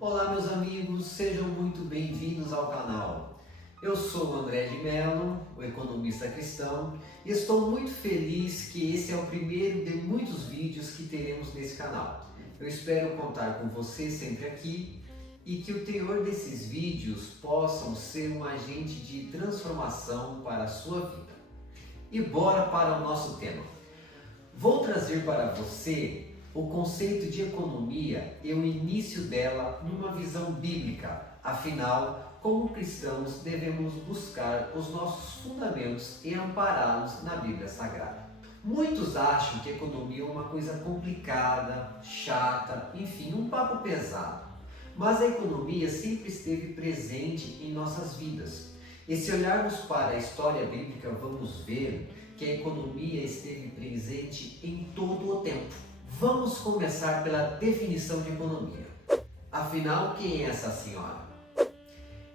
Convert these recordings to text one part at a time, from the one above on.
Olá meus amigos, sejam muito bem-vindos ao canal. Eu sou o André de Mello, o economista cristão, e estou muito feliz que esse é o primeiro de muitos vídeos que teremos nesse canal. Eu espero contar com você sempre aqui e que o teor desses vídeos possam ser um agente de transformação para a sua vida. E bora para o nosso tema. Vou trazer para você o conceito de economia e o início dela numa visão bíblica. Afinal, como cristãos, devemos buscar os nossos fundamentos e ampará-los na Bíblia Sagrada. Muitos acham que economia é uma coisa complicada, chata, enfim, um papo pesado. Mas a economia sempre esteve presente em nossas vidas. E se olharmos para a história bíblica, vamos ver que a economia esteve presente em todo o tempo. Vamos começar pela definição de economia. Afinal, quem é essa senhora?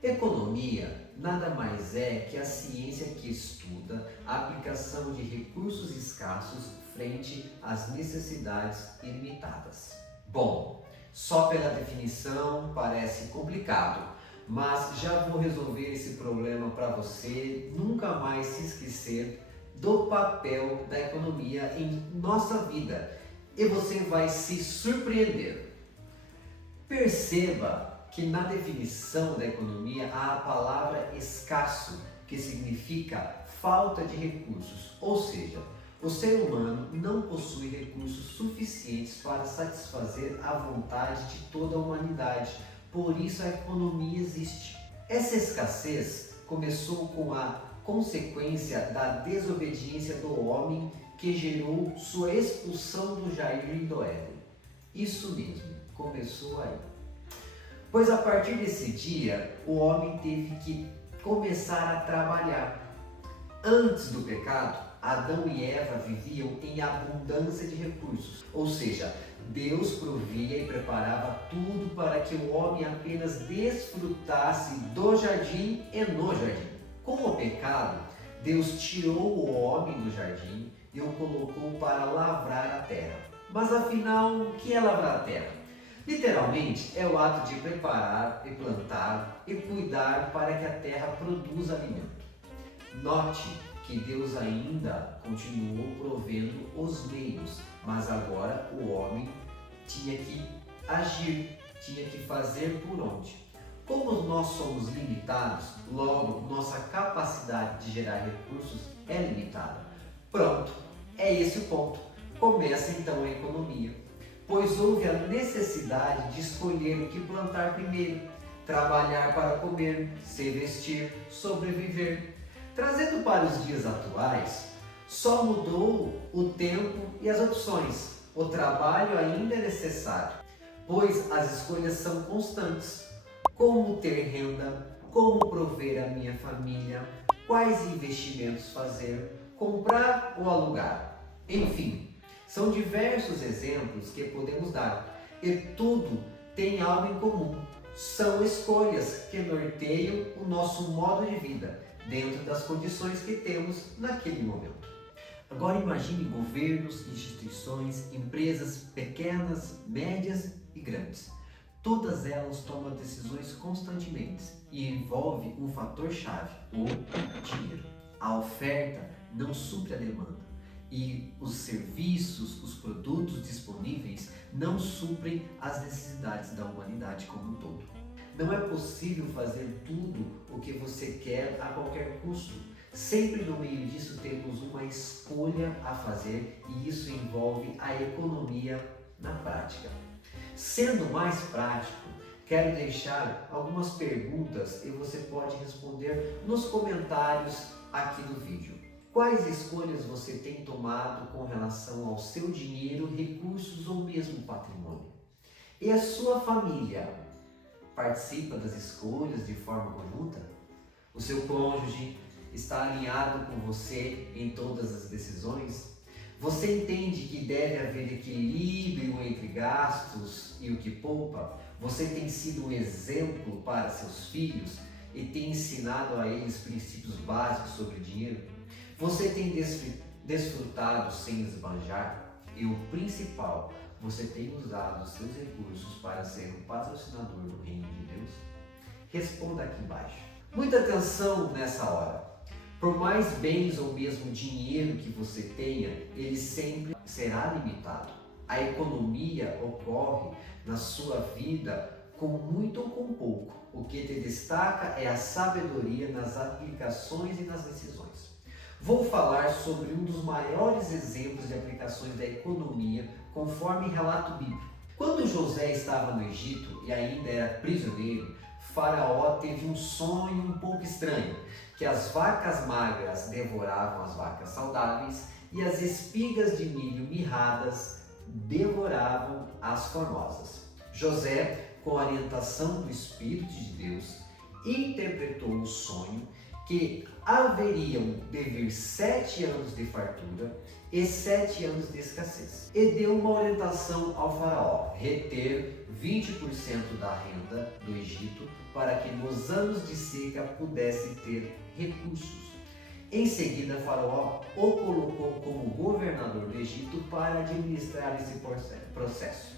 Economia nada mais é que a ciência que estuda a aplicação de recursos escassos frente às necessidades ilimitadas. Bom, só pela definição parece complicado, mas já vou resolver esse problema para você nunca mais se esquecer do papel da economia em nossa vida. E você vai se surpreender. Perceba que na definição da economia há a palavra escasso, que significa falta de recursos, ou seja, o ser humano não possui recursos suficientes para satisfazer a vontade de toda a humanidade, por isso a economia existe. Essa escassez começou com a consequência da desobediência do homem que gerou sua expulsão do jardim do Éden. Isso mesmo, começou aí. Pois a partir desse dia, o homem teve que começar a trabalhar. Antes do pecado, Adão e Eva viviam em abundância de recursos, ou seja, Deus provia e preparava tudo para que o homem apenas desfrutasse do jardim e no jardim. Com o pecado, Deus tirou o homem do jardim e o colocou para lavrar a terra. Mas afinal, o que é lavrar a terra? Literalmente, é o ato de preparar e plantar e cuidar para que a terra produza alimento. Note que Deus ainda continuou provendo os meios, mas agora o homem tinha que agir, tinha que fazer por onde. Como nós somos limitados, logo nossa capacidade de gerar recursos é limitada. Pronto, é esse o ponto. Começa então a economia, pois houve a necessidade de escolher o que plantar primeiro, trabalhar para comer, se vestir, sobreviver. Trazendo para os dias atuais, só mudou o tempo e as opções. O trabalho ainda é necessário, pois as escolhas são constantes. Como ter renda, como prover a minha família, quais investimentos fazer, comprar ou alugar. Enfim, são diversos exemplos que podemos dar e tudo tem algo em comum. São escolhas que norteiam o nosso modo de vida dentro das condições que temos naquele momento. Agora imagine governos, instituições, empresas pequenas, médias e grandes. Todas elas tomam decisões constantemente e envolve um fator-chave, o dinheiro. A oferta não supre a demanda e os serviços, os produtos disponíveis não suprem as necessidades da humanidade como um todo. Não é possível fazer tudo o que você quer a qualquer custo. Sempre no meio disso temos uma escolha a fazer e isso envolve a economia na prática. Sendo mais prático, quero deixar algumas perguntas e você pode responder nos comentários aqui do vídeo. Quais escolhas você tem tomado com relação ao seu dinheiro, recursos ou mesmo patrimônio? E a sua família participa das escolhas de forma conjunta? O seu cônjuge está alinhado com você em todas as decisões? Você entende que deve haver equilíbrio entre gastos e o que poupa? Você tem sido um exemplo para seus filhos e tem ensinado a eles princípios básicos sobre dinheiro? Você tem desfrutado sem esbanjar? E o principal, você tem usado os seus recursos para ser um patrocinador do reino de Deus? Responda aqui embaixo. Muita atenção nessa hora. Por mais bens ou mesmo dinheiro que você tenha, ele sempre será limitado. A economia ocorre na sua vida com muito ou com pouco. O que te destaca é a sabedoria nas aplicações e nas decisões. Vou falar sobre um dos maiores exemplos de aplicações da economia conforme relato bíblico. Quando José estava no Egito e ainda era prisioneiro, Faraó teve um sonho um pouco estranho, que as vacas magras devoravam as vacas saudáveis e as espigas de milho mirradas devoravam as formosas. José, com a orientação do Espírito de Deus, interpretou o sonho que haveriam de vir 7 anos de fartura e 7 anos de escassez. E deu uma orientação ao faraó, reter 20% da renda do Egito para que nos anos de seca pudesse ter recursos. Em seguida, Faraó o colocou como governador do Egito para administrar esse processo.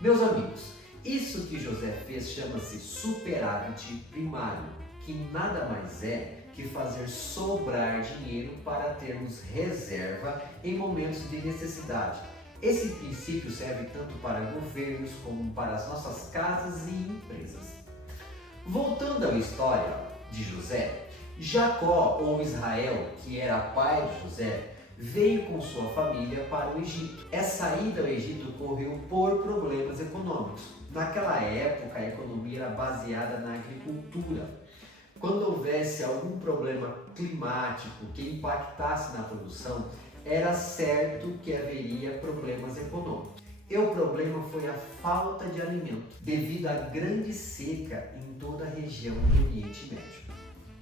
Meus amigos, isso que José fez chama-se superávit primário, que nada mais é que fazer sobrar dinheiro para termos reserva em momentos de necessidade. Esse princípio serve tanto para governos como para as nossas casas e empresas. Voltando à história de José, Jacó, ou Israel, que era pai de José, veio com sua família para o Egito. Essa ida ao Egito ocorreu por problemas econômicos. Naquela época, a economia era baseada na agricultura. Quando houvesse algum problema climático que impactasse na produção, era certo que haveria problemas econômicos. E o problema foi a falta de alimento, devido à grande seca em toda a região do Oriente Médio.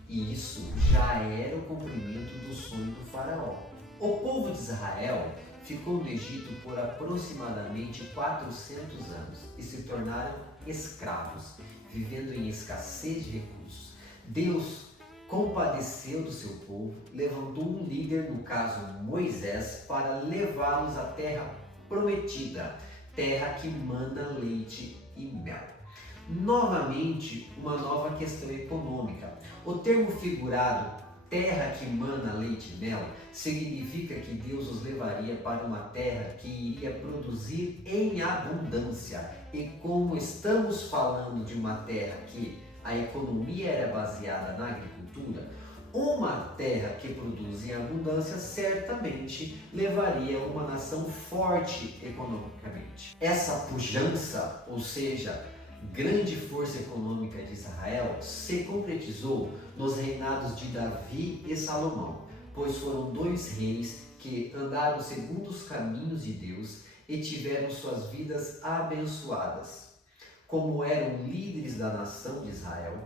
E isso já era o cumprimento do sonho do faraó. O povo de Israel ficou no Egito por aproximadamente 400 anos e se tornaram escravos, vivendo em escassez de recursos. Deus compadeceu do seu povo, levantou um líder, no caso Moisés, para levá-los à terra prometida, terra que mana leite e mel. Novamente, uma nova questão econômica. O termo figurado, terra que mana leite e mel, significa que Deus os levaria para uma terra que iria produzir em abundância. E como estamos falando de uma terra que a economia era baseada na agricultura, uma terra que produz em abundância certamente levaria uma nação forte economicamente. Essa pujança, ou seja, grande força econômica de Israel, se concretizou nos reinados de Davi e Salomão, pois foram 2 reis que andaram segundo os caminhos de Deus e tiveram suas vidas abençoadas. Como eram líderes da nação de Israel,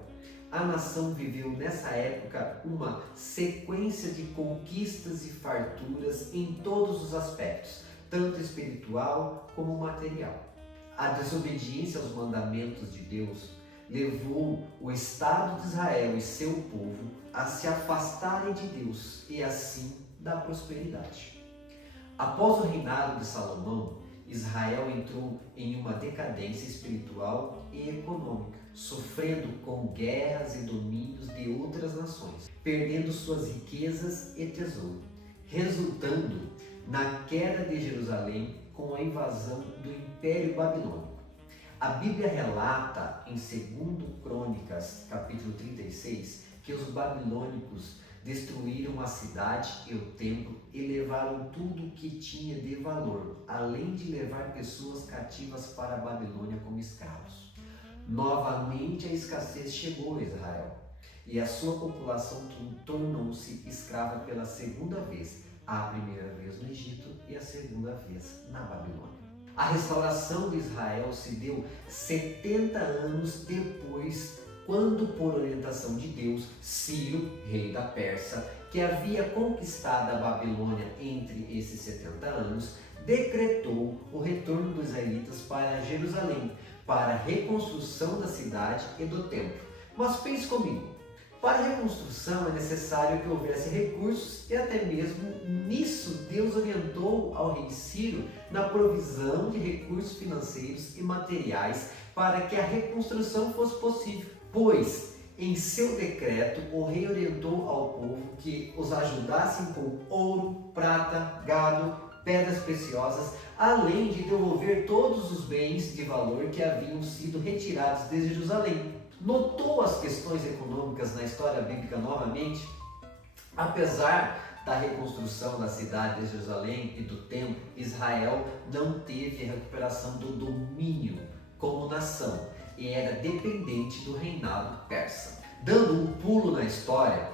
a nação viveu nessa época uma sequência de conquistas e farturas em todos os aspectos, tanto espiritual como material. A desobediência aos mandamentos de Deus levou o Estado de Israel e seu povo a se afastarem de Deus e assim da prosperidade. Após o reinado de Salomão, Israel entrou em uma decadência espiritual e econômica, sofrendo com guerras e domínios de outras nações, perdendo suas riquezas e tesouro, resultando na queda de Jerusalém com a invasão do Império Babilônico. A Bíblia relata em 2 Crônicas, capítulo 36, que os babilônicos destruíram a cidade e o templo e levaram tudo o que tinha de valor, além de levar pessoas cativas para a Babilônia como escravos. Novamente a escassez chegou a Israel e a sua população tornou-se escrava pela segunda vez, a primeira vez no Egito e a segunda vez na Babilônia. A restauração de Israel se deu 70 anos depois, quando, por orientação de Deus, Ciro, rei da Pérsia, que havia conquistado a Babilônia entre esses 70 anos, decretou o retorno dos israelitas para Jerusalém, para a reconstrução da cidade e do templo. Mas pense comigo, Para a reconstrução é necessário que houvesse recursos e até mesmo nisso Deus orientou ao rei Ciro na provisão de recursos financeiros e materiais para que a reconstrução fosse possível, pois em seu decreto o rei orientou ao povo que os ajudassem com ouro, prata, gado, pedras preciosas, além de devolver todos os bens de valor que haviam sido retirados de Jerusalém. Notou as questões econômicas na história bíblica novamente? Apesar da reconstrução da cidade de Jerusalém e do templo, Israel não teve a recuperação do domínio como nação e era dependente do reinado persa. Dando um pulo na história,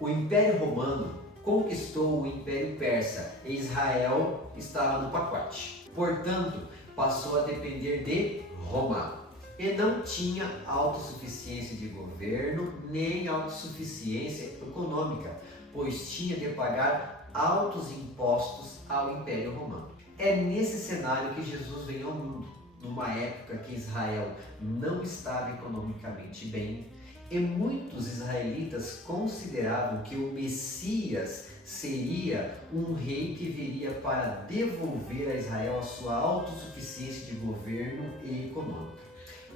o Império Romano conquistou o Império Persa e Israel estava no pacote. Portanto, passou a depender de Roma. E não tinha autossuficiência de governo nem autossuficiência econômica, pois tinha de pagar altos impostos ao Império Romano. É nesse cenário que Jesus vem ao mundo, numa época que Israel não estava economicamente bem, e muitos israelitas consideravam que o Messias seria um rei que viria para devolver a Israel a sua autossuficiência de governo e econômica.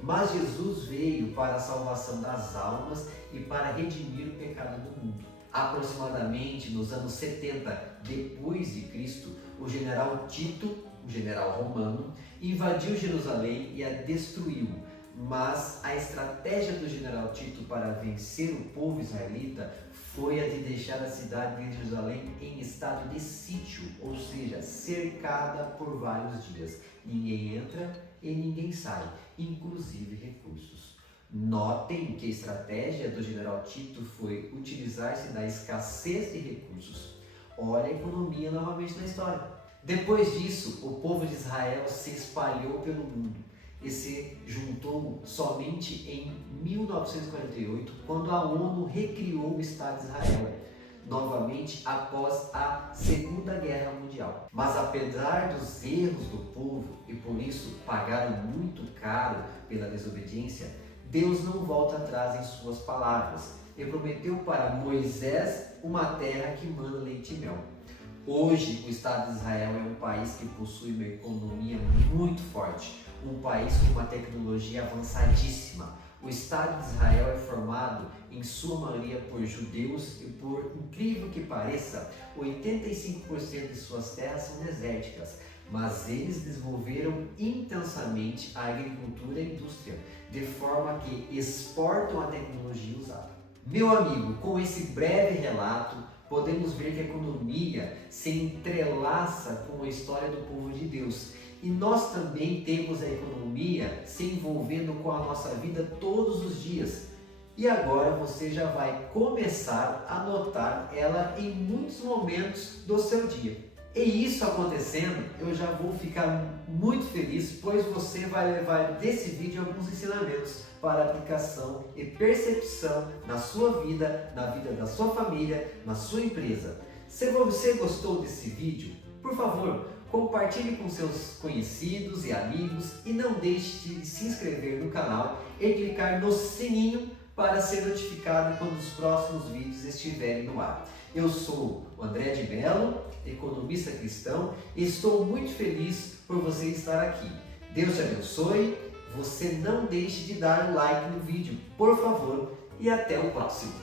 Mas Jesus veio para a salvação das almas e para redimir o pecado do mundo. Aproximadamente nos anos 70 depois de Cristo, o general Tito, um general romano, invadiu Jerusalém e a destruiu. Mas a estratégia do general Tito para vencer o povo israelita foi a de deixar a cidade de Jerusalém em estado de sítio, ou seja, cercada por vários dias. Ninguém entra e ninguém sai, inclusive recursos. Notem que a estratégia do general Tito foi utilizar-se da escassez de recursos. Olha a economia novamente na história. Depois disso, o povo de Israel se espalhou pelo mundo e se juntou somente em 1948, quando a ONU recriou o Estado de Israel, novamente após a Segunda Guerra Mundial. Mas apesar dos erros do povo, e por isso pagaram muito caro pela desobediência, Deus não volta atrás em suas palavras e prometeu para Moisés uma terra que mana leite e mel. Hoje, o Estado de Israel é um país que possui uma economia muito forte, um país com uma tecnologia avançadíssima. O Estado de Israel é formado, em sua maioria, por judeus e, por incrível que pareça, 85% de suas terras são desérticas, mas eles desenvolveram intensamente a agricultura e a indústria, de forma que exportam a tecnologia usada. Meu amigo, com esse breve relato, podemos ver que a economia se entrelaça com a história do povo de Deus. E nós também temos a economia se envolvendo com a nossa vida todos os dias. E agora você já vai começar a notar ela em muitos momentos do seu dia. E isso acontecendo, eu já vou ficar muito feliz, pois você vai levar desse vídeo alguns ensinamentos para aplicação e percepção na sua vida, na vida da sua família, na sua empresa. Se você gostou desse vídeo, por favor, compartilhe com seus conhecidos e amigos e não deixe de se inscrever no canal e clicar no sininho para ser notificado quando os próximos vídeos estiverem no ar. Eu sou o André de Mello, economista cristão, e estou muito feliz por você estar aqui. Deus te abençoe, você não deixe de dar um like no vídeo, por favor, e até o próximo.